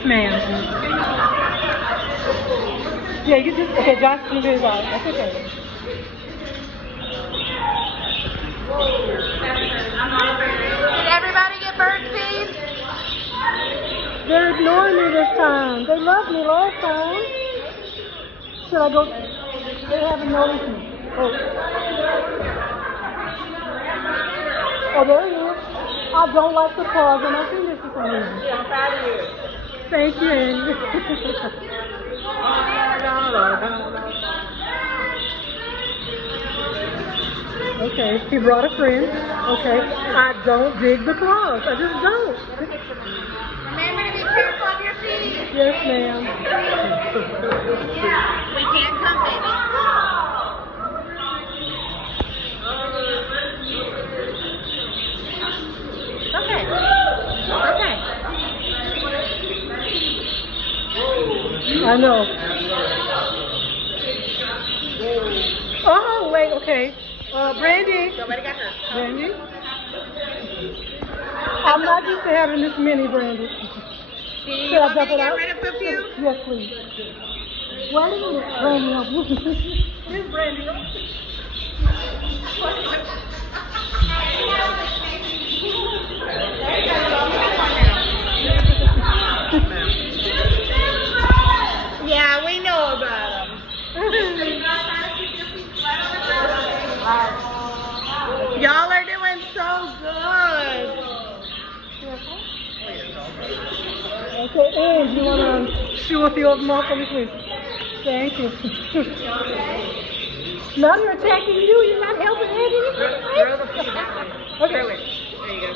Yes, ma'am. Yeah, you just, okay, Josh can do his out. That's okay. Did everybody get bird feed? They're ignoring me this time. They loved me last time. Should I go? They haven't noticed me. Oh, oh, there he is. I don't like the paws on my fingers for some reason. Yeah, I'm proud of you. Thank you, Andy. Okay, he brought a friend. Okay, I don't dig the claws. I just don't. Remember to be careful of your feet. Yes, ma'am. We can't come, baby. Okay. Okay. I know. Oh, wait, okay. Brandy. Nobody got hurt. Brandy? I'm not used to having this many, Brandy. Do you Should I want me dump to it get out? rid of a few? Yes, please. Wait a minute, Brandy. Here's Brandy. Yeah, we know about them. Y'all are doing so good. Okay, and you want to shoo a few of them off for me, please? Thank you. Now they're attacking you. You're not helping Andy. Throw the feet that way. Okay. Throw it. There you go.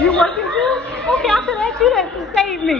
You working too? Okay, I could ask you that to save me.